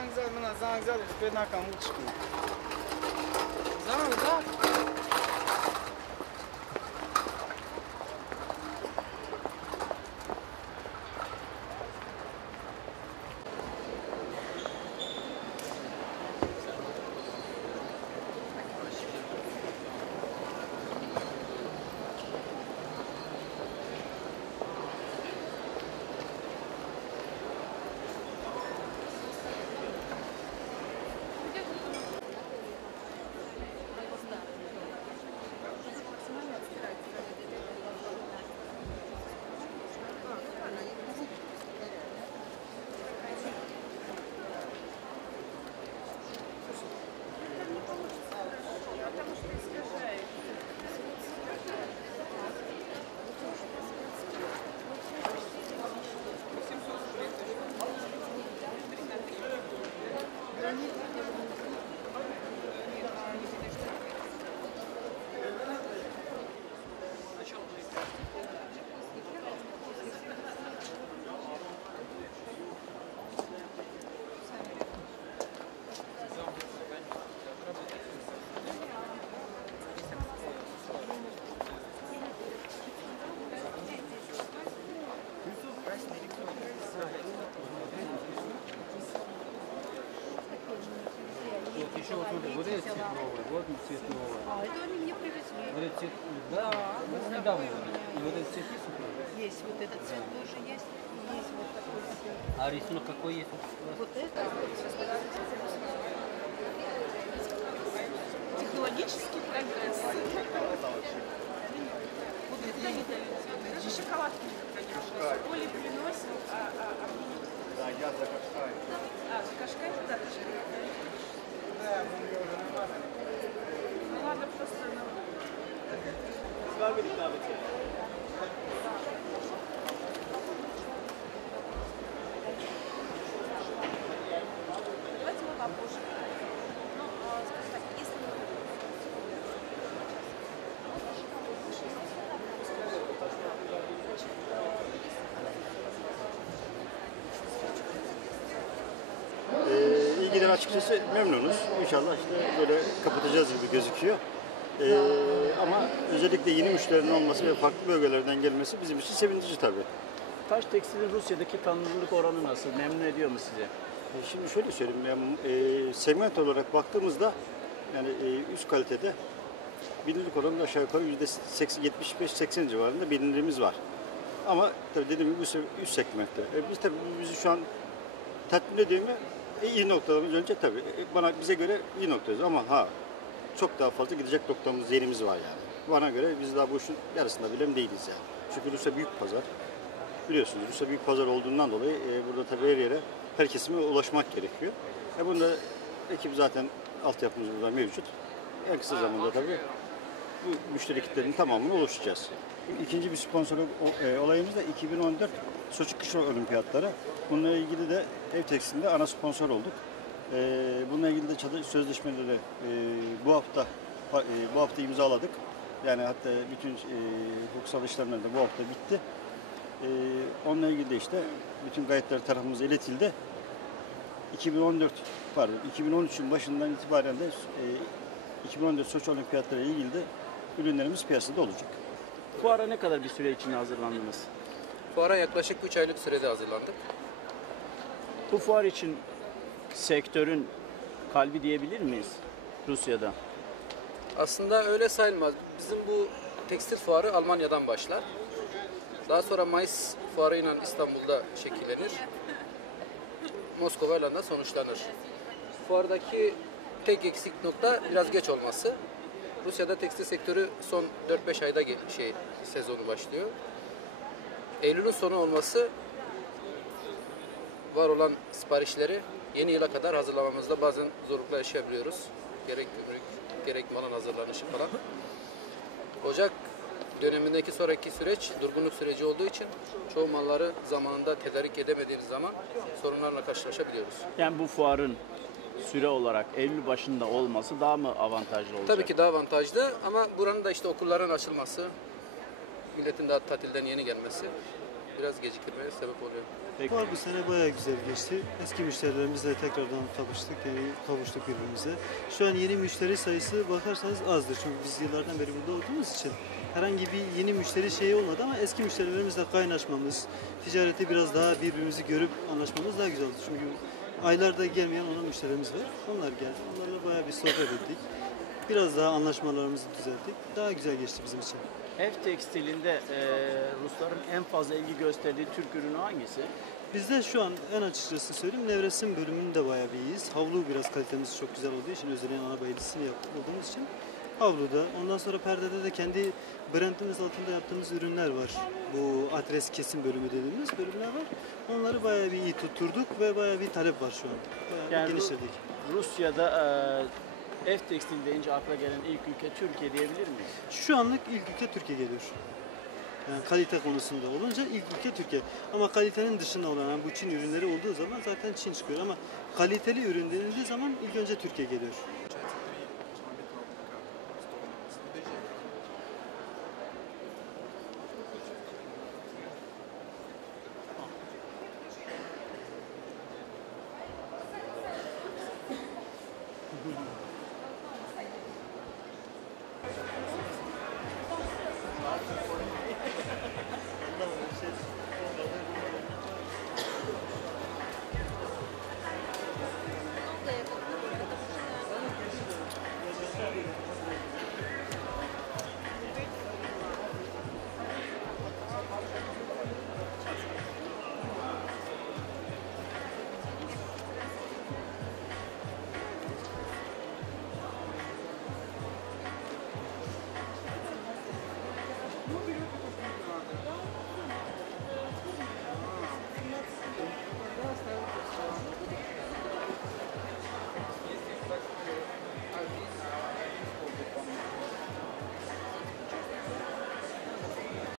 zang, zang, mâna zang, zang, deci pe naca muci cu. Zang, zang. Новый, вот цвет новый. А, это они мне привезли. Вот этот цвет, да, вот недавно. И вот этот цвет есть у? Есть вот этот цвет тоже есть. Есть вот такой цвет. А рисунок какой есть? Вот это. Технологический прогресс. Вот ядовитые цветы. Даже шоколадки, конечно. Поле приносит, а, а, а мне не- Да, я за Кашкай. А, за Кашкай? Ee, ilgiden açıkçası memnunuz. İnşallah işte böyle kapatacağız gibi gözüküyor. Ee, ama özellikle yeni müşterinin olması ve farklı bölgelerden gelmesi bizim için sevindirici tabii. Taş tekstilin Rusya'daki tanınırlık oranı nasıl? Memnun ediyor mu sizi? E, Şimdi şöyle söyleyeyim, yani, e, segment olarak baktığımızda yani e, üst kalitede bilinirlik oranı aşağı yukarı yüzde 75-80 civarında bilinirliğimiz var. Ama tabii dediğim gibi üst, üst segmentte. E, biz tabii bu bizi şu an tatmin ediyor mu? E, iyi noktalarımız önce tabii. E, bana bize göre iyi noktayız ama ha çok daha fazla gidecek noktamız, yerimiz var yani. Bana göre biz daha bu işin yarısında bile değiliz yani. Çünkü Rusya büyük pazar. Biliyorsunuz Rusya büyük pazar olduğundan dolayı e, burada tabii her yere, her kesime ulaşmak gerekiyor. E bunda ekip zaten altyapımız burada mevcut. En kısa zamanda tabii bu müşteri kitlerinin tamamını oluşturacağız. İkinci bir sponsorluk e, olayımız da 2014 Soçi Kış Olimpiyatları. Bununla ilgili de ev tekstilinde ana sponsor olduk. E, bununla ilgili de çalış sözleşmeleri e, bu hafta e, bu hafta imzaladık. Yani hatta bütün e, hukuksal işlemler de bu hafta bitti. E, onunla ilgili de işte bütün gayetler tarafımıza iletildi. 2014 pardon 2013'ün başından itibaren de e, 2014 Soçi Olimpiyatları ile ilgili de ürünlerimiz piyasada olacak. Fuara ne kadar bir süre içinde hazırlandınız? Fuara yaklaşık 3 aylık sürede hazırlandık. Bu fuar için sektörün kalbi diyebilir miyiz Rusya'da? Aslında öyle sayılmaz. Bizim bu tekstil fuarı Almanya'dan başlar. Daha sonra Mayıs fuarıyla İstanbul'da şekillenir. Moskova'yla da sonuçlanır. Fuardaki tek eksik nokta biraz geç olması. Rusya'da tekstil sektörü son 4-5 ayda şey sezonu başlıyor. Eylül'ün sonu olması var olan siparişleri yeni yıla kadar hazırlamamızda bazen zorlukla yaşayabiliyoruz. Gerek gümrük, gerek malın hazırlanışı falan. Ocak dönemindeki sonraki süreç durgunluk süreci olduğu için çoğu malları zamanında tedarik edemediğiniz zaman sorunlarla karşılaşabiliyoruz. Yani bu fuarın süre olarak Eylül başında olması daha mı avantajlı olacak? Tabii ki daha avantajlı ama buranın da işte okulların açılması, milletin daha tatilden yeni gelmesi biraz geciktirmeye sebep oluyor. Peki. Var bu sene bayağı güzel geçti. Eski müşterilerimizle tekrardan kavuştuk, yani kavuştuk birbirimize. Şu an yeni müşteri sayısı bakarsanız azdır. Çünkü biz yıllardan beri burada olduğumuz için herhangi bir yeni müşteri şeyi olmadı ama eski müşterilerimizle kaynaşmamız, ticareti biraz daha birbirimizi görüp anlaşmamız daha güzel oldu. Çünkü aylarda gelmeyen olan müşterimiz var. Onlar geldi. Onlarla bayağı bir sohbet ettik. Biraz daha anlaşmalarımızı düzelttik. Daha güzel geçti bizim için. Ev tekstilinde e, Rusların en fazla ilgi gösterdiği Türk ürünü hangisi? Bizde şu an en açıkçası söyleyeyim Nevresim bölümünde bayağı bir iyiyiz. Havlu biraz kalitemiz çok güzel olduğu için özellikle ana bayıldısını yap- olduğumuz için havluda. Ondan sonra perdede de kendi brandimiz altında yaptığımız ürünler var. Bu adres kesim bölümü dediğimiz bölümler var. Onları bayağı bir iyi tutturduk ve bayağı bir talep var şu an. Bayağı Yani geliştirdik. Rusya'da e, ev tekstil deyince akla gelen ilk ülke Türkiye diyebilir miyiz? Şu anlık ilk ülke Türkiye geliyor. Yani kalite konusunda olunca ilk ülke Türkiye. Ama kalitenin dışında olan yani bu Çin ürünleri olduğu zaman zaten Çin çıkıyor. Ama kaliteli ürün denildiği zaman ilk önce Türkiye geliyor.